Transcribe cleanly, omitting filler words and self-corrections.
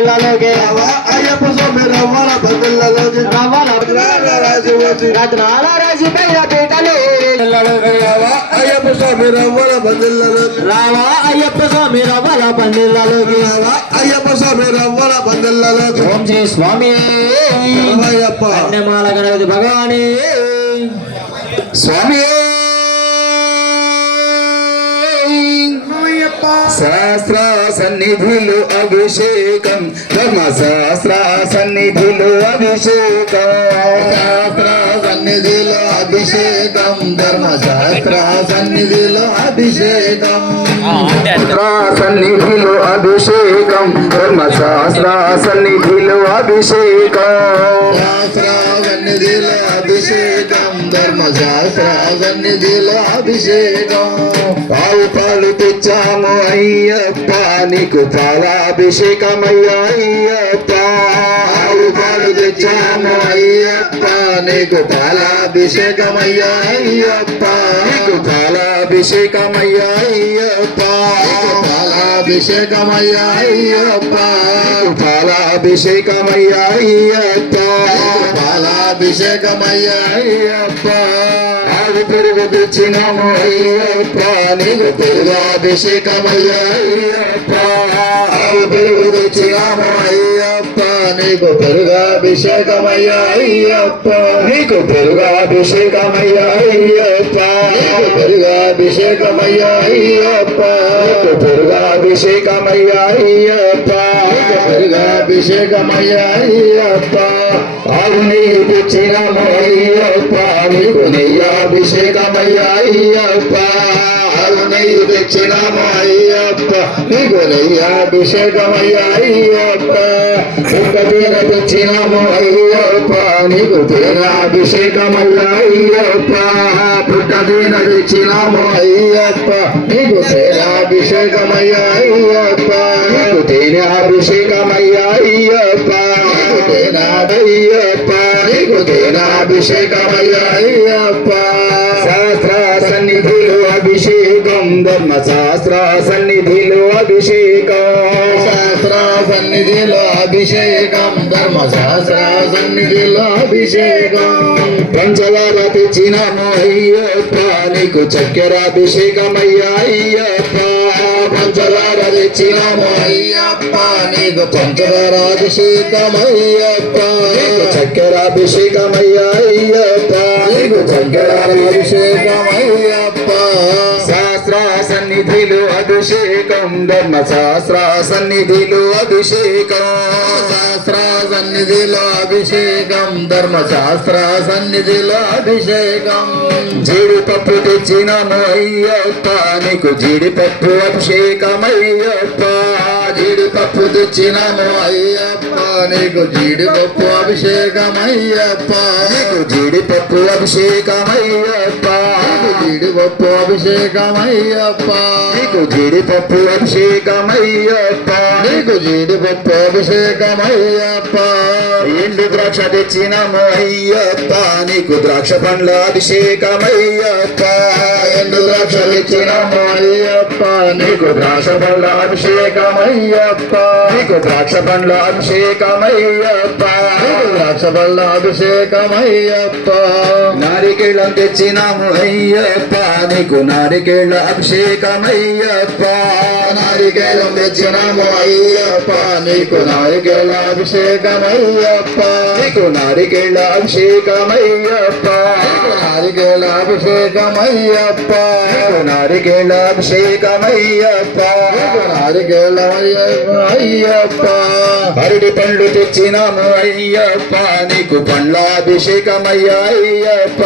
పందిళ్ళలోకి అయ్యప్ప స్వామి రవ్వల పందిళ్ళలోకి రత్నాల రాజు పైన పీటలు అయ్యప్ప స్వామి రవ్వల పందిళ్ళలోకి రావా అయ్యప్ప స్వామి రవ్వల పందిళ్ళలోకి అయ్యప్ప స్వామి రవ్వల పందిళ్ళలోకి ఓం శ్రీ స్వామి అయ్యప్ప కన్యమాల గణపతి భగవాని స్వామి శాస్త్ర సన్నిధిలో అభిషేకం ధర్మశాస్త్ర సన్నిధిలో అభిషేకం శాస్త్ర సన్నిధిలో అభిషేకం ధర్మశాస్త్ర సన్నిధిలో అభిషేకం సన్నిధిలో అభిషేకం ధర్మశాస్త్ర సన్నిధిలో అభిషేకం శాస్త్ర సన్నిధిలో అభిషేకం ధర్మశాస్త్ర సన్నిధిలో అభిషేకం పాలు పాలు తెచ్చాము అయ్యప్ప నీకు పాలాభిషేకమయ్యా అయ్యప్ప పాలు పాలు తెచ్చాము అయ్యప్ప నీకు పాలాభిషేకమయ్యా అయ్యప్ప నీకు పాలాభిషేకమయ్యా అయ్యప్ప పాలాభిషేకమయ్యా అయ్యప్ప పాలాభిషేకమయ్యా అయ్యప్ప పాలాభిషేకమయ్యా అయ్యప్ప ఆవు పెరుగు తెచ్చినాము అయ్యప్ప నీకు పెరుగాభిషేకమయ్యా అయ్యప్ప ఆవు పెరుగు తెచ్చినాము అయ్యప్ప నీకు పెరుగాభిషేకమయ్యా అయ్యప్ప నీకు పెరుగాభిషేకమయ్యా అయ్యప్ప నీకు పెరుగాభిషేకమయ్యా అయ్యప్ప నీకు పెరుగాభిషేకమయ్యా అయ్యప్ప నీకు పెరుగాభిషేకమయ్యా అయ్యప్ప ఆవు నెయ్యి తెచ్చినాము అయ్యప్ప నీకు నెయ్యాభిషేకమయ్యా అయ్యప్ప ఆవు నెయ్యి తెచ్చినాము అయ్యప్ప నీకు నెయ్యాభిషేకమయ్యా అయ్యప్ప పుట్ట తేనె తెచ్చినాము అయ్యప్ప నీకు తేనాభిషేకమయ్యా అయ్యప్ప పుట్ట తేనె తెచ్చినాము అయ్యప్ప నీకు తేనాభిషేకమయ్యా అయ్యప్ప నీకు తేనాభిషేకమయ్యా అయ్యప్ప నీకు తేనాడయ్యప్ప నీకు తేనాభిషేకమయ్యా అయ్యప్ప శాస్త్ర సన్నిధిలో అభిషేకం ధర్మశాస్త్ర సన్నిధిలో అభిషేకం శాస్త్ర సన్నిధిలో అభిషేకం ధర్మశాస్త్ర సన్నిధిలో అభిషేకం పంచదార తెచ్చినాము అయ్యప్ప నీకు చక్కెరాభిషేకమయ్యా అయ్యప్ప పంచదార తెచ్చినాము అయ్యప్ప నీకు పంచదారాభిషేకమయ్యప్ప నీకు చక్కెరాభిషేకమయ్యా అయ్యప్ప నీకు చక్కెరాభిషేకమయ్యప్ప శాస్త్ర సన్నిధిలో అభిషేకం ధర్మశాస్త్ర సన్నిధిలో అభిషేకం శాస్త్ర సన్నిధిలో అభిషేకం ధర్మశాస్త్ర సన్నిధిలో అభిషేకం జీడిపప్పు తెచ్చినాము అయ్యప్ప నీకు జీడిపప్పు అభిషేకమయ్యప్ప జీడిపప్పు తెచ్చినాము అయ్యప్ప నీకు జీడిపప్పు అభిషేకమయ్యప్ప నీకు జీడిపప్పు అభిషేకమయ్యప్ప నీకు జీడిపప్పు అభిషేకమయ్యప్ప నీకు జీడిపప్పు అభిషేకమయ్యప్ప నీకు జీడిపప్పు అభిషేకమయ్యప్ప ఎండు ద్రాక్ష తెచ్చినాము అయ్యప్ప నీకు ద్రాక్ష పండ్ల అభిషేకమయ్యప్ప ఎండు ద్రాక్ష తెచ్చినాము అయ్యప్ప నీకు ద్రాక్ష పండ్ల అభిషేకమయ్యప్ప నీకు ద్రాక్ష పండ్ల అభిషేకమయ్యప్ప నీకు ద్రాక్ష పండ్ల అభిషేకమయ్యప్ప నారికేళం తెచ్చినాము అయ్యప్ప నీకు నారికేళ అభిషేకమయ్యప్ప నారికేళం తెచ్చినాము అయ్యప్ప నీకు నారికేళ అభిషేకమయ్యప్ప నీకు నారికేళ అభిషేకమయ్యప్ప నారికేళ అభిషేకమయ్యప్ప నారికేళ అభిషేకమయ్యప్ప నారికేళ అయ్యప్ప అరటి పండ్లు తెచ్చినాము అయ్యప్ప నీకు పండ్ల అభిషేకమయ్యా అయ్యప్ప